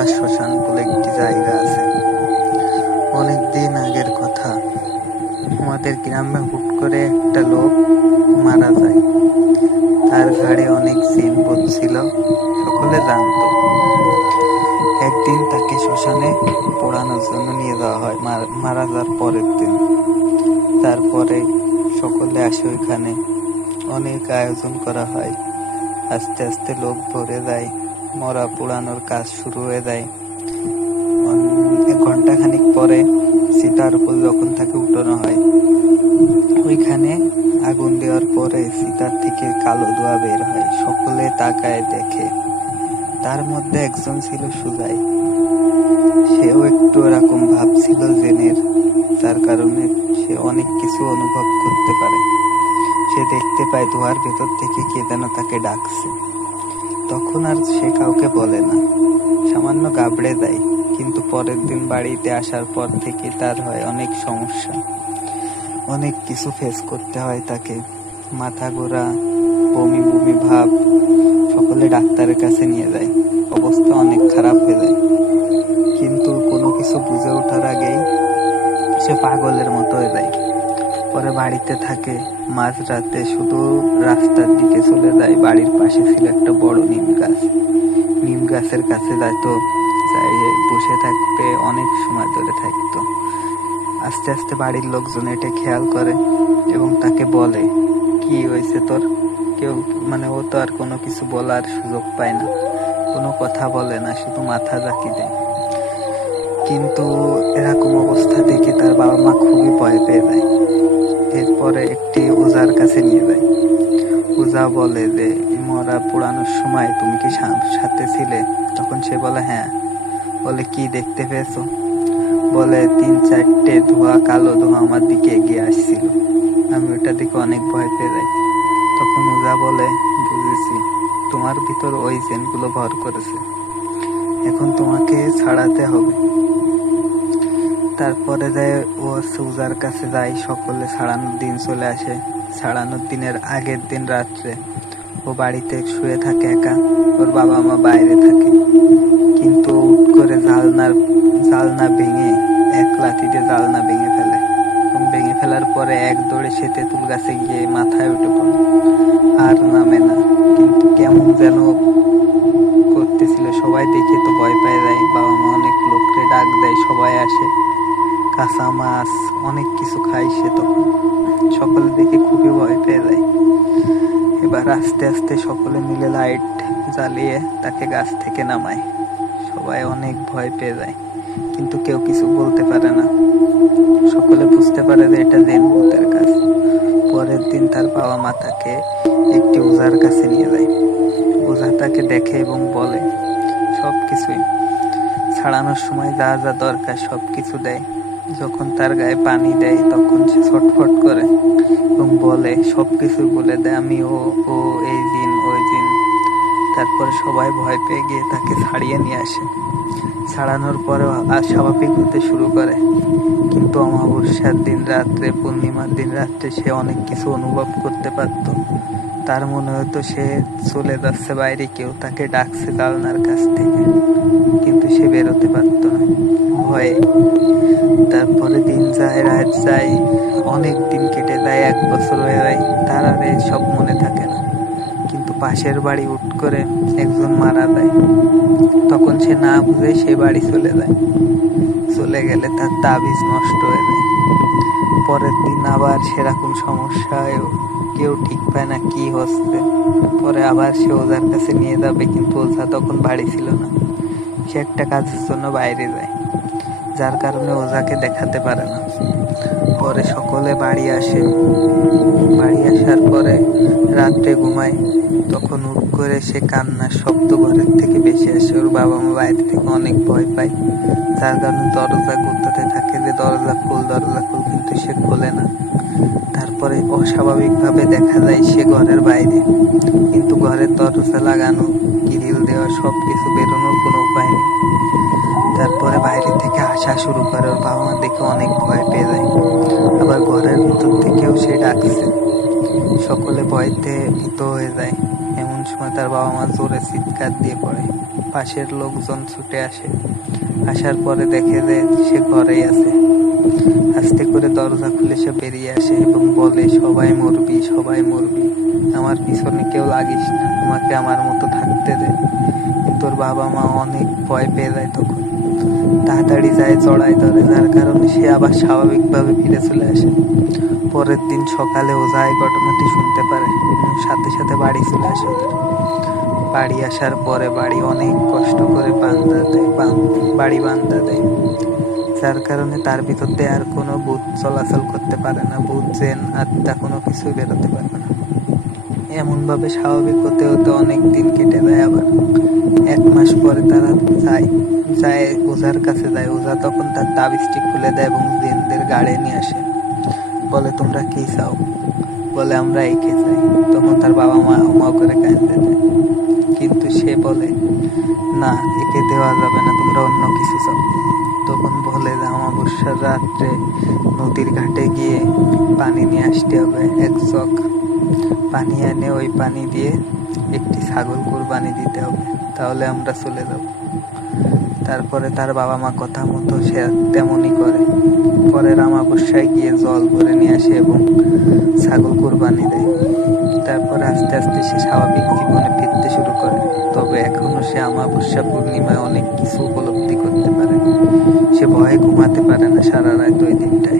বাংলা শ্মশান বলে একটি জায়গা আছে। অনেক দিন আগের কথা, আমাদের গ্রামে হুট করে একটা লোক মারা যায়। তার ঘাড়ে অনেক জিন ভূত ছিল, সকলে জানতো। একদিন তাকে শ্মশানে পোড়ানোর জন্য নিয়ে যাওয়া হয় মারা যাওয়ার পরের দিন। তারপরে সকলে আসে ওইখানে, অনেক আয়োজন করা হয়। আস্তে আস্তে লোক ভরে যায়, মরা পোড়ানোর কাজ শুরু হয়ে যায়। ঘন্টাখানিক পরে চিতার উপর যখন তাকে উঠানো হয়, ওইখানে আগুন দেওয়ার পরে চিতার থেকে কালো ধোঁয়া বের হয়। সকলে তাকায় দেখে, তার মধ্যে একজন ছিল সুজাই। সেও একটু এরকম ভাব ছিল জেনের, যার কারণে সে অনেক কিছু অনুভব করতে পারে। সে দেখতে পায় ধোঁয়ার ভেতর থেকে কে যেন তাকে ডাকছে। তখন আর সে কাউকে বলে না, সামান্য গাবড়ে যায়। কিন্তু পরের দিন বাড়িতে আসার পর থেকে তার হয় অনেক সমস্যা, অনেক কিছু ফেস করতে হয় তাকে। মাথা ঘোরা, বমি বমি ভাব। সকলে ডাক্তারের কাছে নিয়ে যায়, অবস্থা অনেক খারাপ হয়ে যায়। কিন্তু কোনো কিছু বুঝে ওঠার আগেই সে পাগলের মতো হয়ে যায়। পরে বাড়িতে থাকে, মাঝরাতে শুধু রাস্তার দিকে চলে যায়। বাড়ির পাশে ছিল একটা বড় নিম গাছ, নিম গাছের কাছে যাইতো, যাই বসে থাকবে, অনেক সময় ধরে থাকতো। আস্তে আস্তে বাড়ির লোকজন এটা খেয়াল করে এবং তাকে বলে, কি হয়েছে তোর? কেউ ও তো আর কোনো কিছু বলার সুযোগ পায় না, কোনো কথা বলে না, শুধু মাথা ঝাঁকি দেয়। কিন্তু এরকম অবস্থা দেখে তার বাবা মা খুবই ভয় পেয়ে যায়। এরপরে একটি ওঝার কাছে নিয়ে যায়। ওঝা বলে যে, মরা পোড়ানোর সময় তুমি কি সাথে ছিলে? তখন সে বলে হ্যাঁ। বলে কি দেখতে পেয়েছো? বলে 3-4টে ধোঁয়া, কালো ধোঁয়া আমার দিকে এগিয়ে আসছিল, আমি ওটা দেখে অনেক ভয় পেয়ে যাই। তখন ওঝা বলে, বুঝেছি, তোমার ভিতর ওই জেনগুলো ভর করেছে, এখন তোমাকে ছাড়াতে হবে। তারপরে যায় ও ওঝার কাছে যায়, সকলে ছাড়ানোর দিন চলে আসে। ছাড়ানোর দিনের আগের দিন রাত্রে ও বাড়িতে শুয়ে থাকে একা, ওর বাবা মা বাইরে থাকে। কিন্তু হুট করে জালনা ভেঙে, এক লাথিতে জালনা ভেঙে ফেলে এবং ভেঙে ফেলার পরে এক দৌড়ে সে তেঁতুল গাছে গিয়ে মাথায় উঠে পড়ে, আর নামে না। কিন্তু কেমন যেন করতেছিল, সবাই দেখে তো ভয় পেয়ে যায়। বাবা মা অনেক লোককে ডাক দেয়, সবাই আসে, কাঁচা মাছ অনেক কিছু খায় সে। তখন সকলে দেখে খুবই ভয় পেয়ে যায়। এবার আস্তে আস্তে সকলে মিলে লাইট জ্বালিয়ে তাকে গাছ থেকে নামায়। সবাই অনেক ভয় পেয়ে যায়, কিন্তু কেউ কিছু বলতে পারে না। সকলে বুঝতে পারে যে এটা জিন ভূতের কাজ। পরের দিন তার বাবা মা তাকে একটি ওঝার কাছে নিয়ে যায়। ওঝা তাকে দেখে এবং বলে সবকিছুই, ছাড়ানোর সময় যা যা দরকার সবকিছু দেয়। যখন তার গায়ে পানি দেয় তখন সে ছটফট করে এবং বলে, সবকিছু বলে দেয়, আমি ও এই জিন ওই জিন। তারপরে সবাই ভয় পেয়ে গিয়ে তাকে ছাড়িয়ে নিয়ে আসে। ছাড়ানোর পরেও আর স্বাভাবিক হতে শুরু করে। কিন্তু অমাবস্যার দিন রাত্রে, পূর্ণিমার দিন রাত্রে সে অনেক কিছু অনুভব করতে পারত। তার মনে হতো সে চলে যাচ্ছে বাইরে, কেউ তাকে ডাকছে জানলার কাছ থেকে, কিন্তু সে বেরোতে পারত না ভয়ে। তারপরে দিন যায়, রাত যায়, অনেক দিন কেটে যায়, 1 বছর হয়ে যায়। তার আর সব মনে থাকে না। কিন্তু পাশের বাড়ি হুট করে একজন মারা যায়। তখন সে না বুঝে সে বাড়ি চলে যায়। চলে গেলে তার তাবিজ নষ্ট হয়ে যায়। পরের দিন আবার সেরকম সমস্যা, কেউ ঠিক পায় না কি হচ্ছে। পরে আবার সে ওঝার কাছে নিয়ে যাবে, কিন্তু ওঝা তখন বাড়ি ছিল না, সে একটা কাজের জন্য বাইরে যায়, যার কারণে ওঝাকে দেখাতে পারে না। পরে সকলে বাড়ি আসে। বাড়ি আসার পরে রাত্রে ঘুমায়। তখন হুট করে সে কান্নার শব্দ ঘরের থেকে বেশি আসে। ওর বাবা মা বাইরে থেকে অনেক ভয় পায়, যার কারণে দরজা গুঁতাতে থাকে যে দরজা খোল, দরজা খোল, কিন্তু সে খোলে না। তারপরে অস্বাভাবিকভাবে দেখা যায় সে ঘরের বাইরে, কিন্তু ঘরের দরজা লাগানো, গ্রিল দেওয়া, সবকিছু, বেরোনোর কোনো উপায় নেই। তারপরে বাইরে থেকে আসা শুরু করে। ওর বাবা মা দেখে অনেক ভয় পেয়ে যায়। আবার ঘরের ভিতর থেকেও সে ডাকছে। সকলে ভয়তে ভীত হয়ে যায়। এমন এমন সময় তার বাবা মা জোরে চিৎকার দিয়ে পড়ে। পাশের লোকজন ছুটে আসে, আসার পরে দেখে যে সে ঘরেই আছে। আস্তে করে দরজা খুলে সে বেরিয়ে আসে এবং বলে, সবাই মরবি, সবাই মরবি, আমার পিছনে কেউ লাগিস না, আমাকে আমার মতো থাকতে দে। কিন্তু ওর বাবা মা অনেক ভয় পেয়ে যায়, তখন তাড়াতাড়ি যায় চড়াই ধরে, যার কারণে সে আবার স্বাভাবিকভাবে ফিরে চলে আসে। পরের দিন সকালে ওঝা এই ঘটনাটি শুনতে পারে এবং সাথে সাথে বাড়ি চলে আসে ওদের। বাড়ি আসার পরে বাড়ি অনেক কষ্ট করে বাড়ি বান্ধা দেয়, যার কারণে তার ভিতর দিয়ে আর কোনো ভূত চলাচল করতে পারে না, ভূত জেন আত্মা কোনো কিছুই বেরোতে পারবে না। এমন ভাবে স্বাভাবিক হতে হতে অনেক দিন কেটে যায়। আবার 1 মাস পরে তারা যায় ওঝার কাছে যায়। ওঝা তখন তার তাবিজটি খুলে দেয় এবং জিনদের গাড়ে নিয়ে আসে। বলে, তোমরা কি চাও? বলে, আমরা একে চাই। তখন তার বাবা মা করে কাঁদতে দেয়, কিন্তু সে বলে, না, একে দেওয়া যাবে না, তোমরা অন্য কিছু চাও। তখন বলে যে অমাবস্যার রাত্রে নদীর ঘাটে গিয়ে পানি নিয়ে আসতে হবে, 1 জগ পানি এনে ওই পানি দিয়ে একটি ছাগল কুরবানি দিতে হবে, তাহলে আমরা চলে যাব। তারপরে তার বাবা মা কথা মতো সে তেমনই করে। পরের অমাবস্যায় গিয়ে জল ভরে নিয়ে আসে এবং ছাগল কুরবানি দেয়। তারপরে আস্তে আস্তে সে স্বাভাবিক জীবনে ফিরতে শুরু করে। তবে এখনো সে অমাবস্যা পূর্ণিমায় অনেক কিছু উপলব্ধি করতে পারে। সে ভয়ে ঘুমাতে পারে না সারা রাত ওই দিনটায়।